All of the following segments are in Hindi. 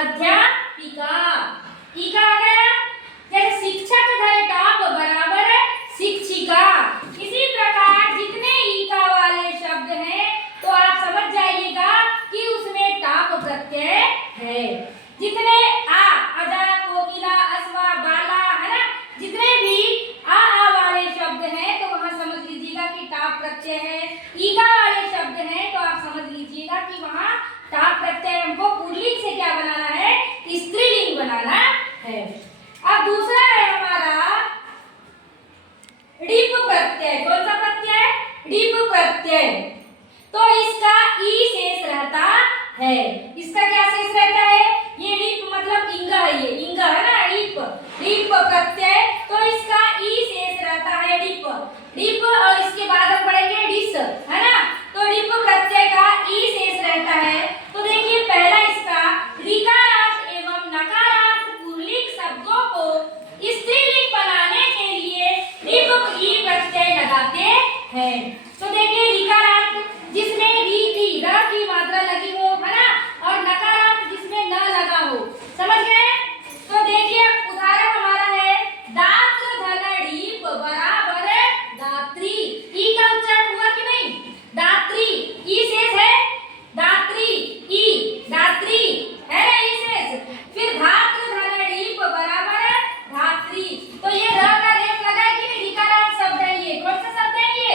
अध्यापिका। ई का आ गया जैसे शिक्षक धरे टाप बराबर शिक्षिका। इसी प्रकार जितने ईका वाले शब्द हैं तो आप समझ जाइएगा कि उसमें टाप प्रत्यय है। जितने आ, अजा, कोकिला, अश्वा, बाला, है ना, जितने भी आ वाले शब्द हैं तो वहां समझ लीजिएगा कि टाप प्रत्यय है। ईका वाले शब्द हैं तो आप समझ लीजिएगा कि वहां टाप प्रत्यय। हमको पुल्लिंग से क्या बनाना है, स्त्रीलिंग बनाना है। अब दूसरा है हमारा ड़िप प्रत्यय। कौन सा प्रत्यय, ड़िप प्रत्यय। तो इसका ई शेष रहता है। इसका क्या शेष रहता है, ये ड़िप मतलब इंग है, ये इंग है ना, ड़िप, ड़िप प्रत्यय। तो इसका ई शेष रहता है ड़िप, ड़िप, और इसके बाद हम पढ़ेंगे डिस, है ना। तो ड़िप प्रत्यय का ई शेष रहता है। तो देखिए पहला इसका ऋकारांत एवं नकारांत पुल्लिंग शब्दों को स्त्रीलिंग बनाने के लिए ड़िप ई प्रत्यय लगाते हैं। तो देखिए ऋकारांत जिसमें री की, र की मात्रा लगी हो, है ना, और नकारांत जिसमें न लगा हो, समझ गए। तो देखिए उदाहरण हमारा है दात्र धन ड़ीप बराबर दात्री। ई का उच्चारण हुआ कि नहीं, दात्री, ई शेष है, दात्री, ई, दात्री, है ना, ई शेष। फिर धात्र धन ड़ीप बराबर धात्री। तो ये र का रेफ लगा है कि नहीं, ऋकारांत शब्द है। ये कौन सा शब्द है, ये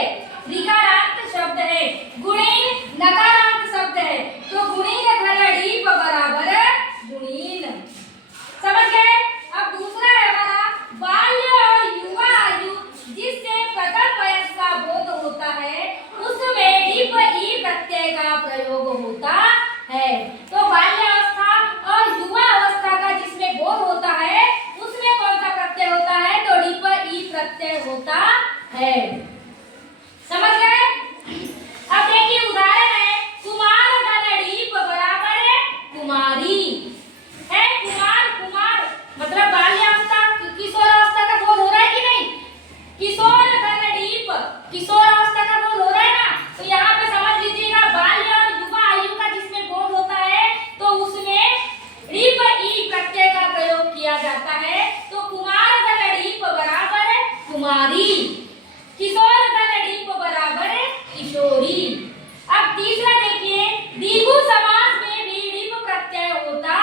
ऋकारांत शब्द है। गुणीन नकारांत शब्द है, तो गुणीन धन ड़ीप बराबर गुणीन। समझ गए। अब दूसरा है हमारा बाल्य और युवा आयु जिससे प्रथम वयस का बोध होता है उसमें ड़िप ई प्रत्यय का प्रयोग होता है। तो बाल्यावस्था और युवा अवस्था का जिसमें बोध होता है उसमें कौन सा प्रत्यय होता है, तो ड़िप ई प्रत्यय होता है। समझ गए। अब देखिए उदाहरण है कुमार धन ड़ीप बराबर कुमारी। है कुमार, कुमार मतलब बाल्यावस्था, किशोरावस्था का बोध हो रहा है कि नहीं, किशोर धन ड़ीप, किशोरावस्था का बोध हो रहा है ना। तो यहाँ पे समझ लीजिएगा बाल्य और युवा आयु का जिसमें बोध होता है तो उसमें ड़िप ई प्रत्यय का प्रयोग किया जाता है। तो कुमार धन ड़ीप बराबर कुमारी, किशोर धन ड़ीप बराबर किशोरी। अब तीसरा देखिए द्विगु समास में भी ड़िप प्रत्यय होता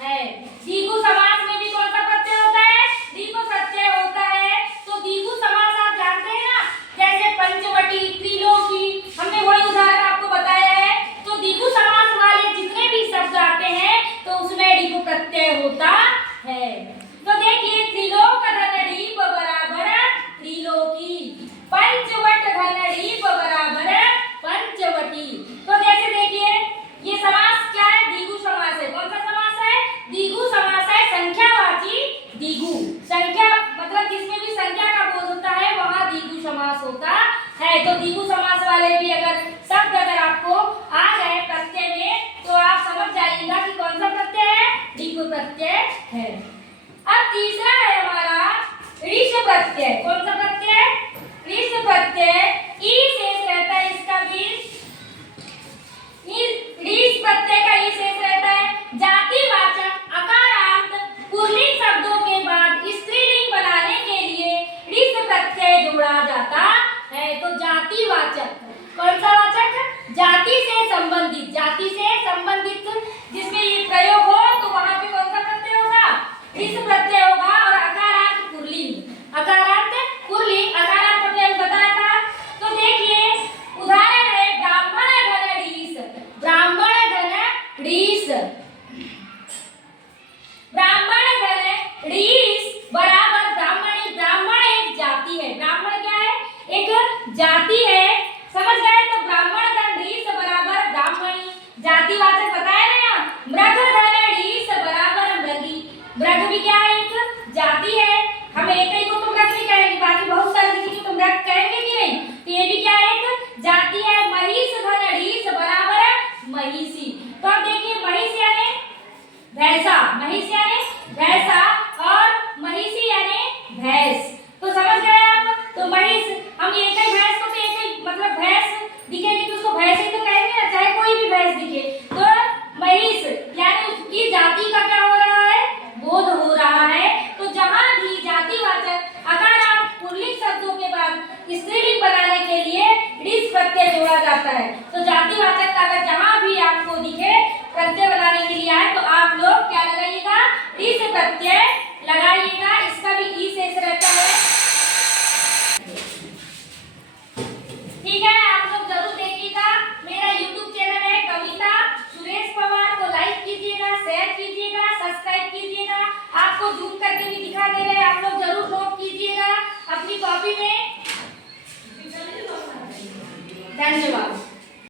है। द्विगु समास में भी कौन सा प्रत्यय होता है, ड़िप प्रत्यय होता है। तो द्विगु समास आप जानते हैं ना, जैसे पंचवटी, त्रिलोकी, हमने वही उदाहरण आपको बताया है। तो द्विगु समास वाले जितने भी शब्द आते हैं तो उसमें ड़िप प्रत्यय होता है। तो देखिए त्रिलोक धन ड़ीप बराबर त्रिलोकी, पंचवट धन ड़ीप बराबर पंचवटी। तो जैसे देखिए ये समास क्या है, द्विगु समास है। कौन सा समास है, द्विगु समास है, संख्यावाची द्विगु। संख्या मतलब जिसमें भी संख्या का बोध होता है वहां द्विगु समास होता है। तो द्विगु समास वाले भी अगर शब्द अगर आपको आ गए प्रत्यय में तो आप समझ जाइएगा कि कौन सा प्रत्यय है, ड़िप प्रत्यय है। अब तीसरा है हमारा ऋष प्रत्यय। कौन सा प्रत्यय, ऋष प्रत्यय। ई शेष रहता है इसका भी, ऋष प्रत्यय का ई शेष रहता है। जातिवाचक अकारांत पुल्लिंग शब्दों के बाद स्त्रीलिंग बनाने के लिए ऋष प्रत्यय जोड़ा जाता है। तो जातिवाचक, कौन सा वाचक, जाति से संबंधित, जाति से संबंधित जिसमें ये प्रयोग हो तो वहां पे कौन सा प्रत्यय होगा, ऋष प्रत्यय होगा। और अकारांत पुल्लिंग, अकारांत पुल्लिंग, अकारांत प्रत्यय बताया था। तो देखिए उदाहरण है ब्राह्मण धन ऋष, ब्राह्मण धन ऋष, ब्राह्मण धन ऋष बराबर ब्राह्मणी। ब्राह्मण एक जाति है, ब्राह्मण क्या है, एक जाति है। समझ गए। तो ब्राह्मण धन ऋष बराबर ब्राह्मणी, जातिवाचक बताया ना। मृग धन ऋष बराबर मृगी, मृग भी क्या है, एक जाति है। हम एक ही को तो मृग नहीं कहेंगे, बाकी बहुत सारी चीजें तो मृग कहेंगे कि नहीं। तो ये भी क्या है, एक जाति है। महिष धन ऋष बराबर महिषी। तो अब देखिए महिष यानी भैंसा, महिष यानी भैंसा और महिषी यानी भैंस। तो समझ गए आप। तो महिष हम एक ही भैंस को तो एक ही मतलब भैंस दिखेगी तो उसको भैंस ही तो कहेंगे ना, चाहे कोई भी भैंस दिखे। तो महिष यानी उसकी जाति का क्या प्रत्यय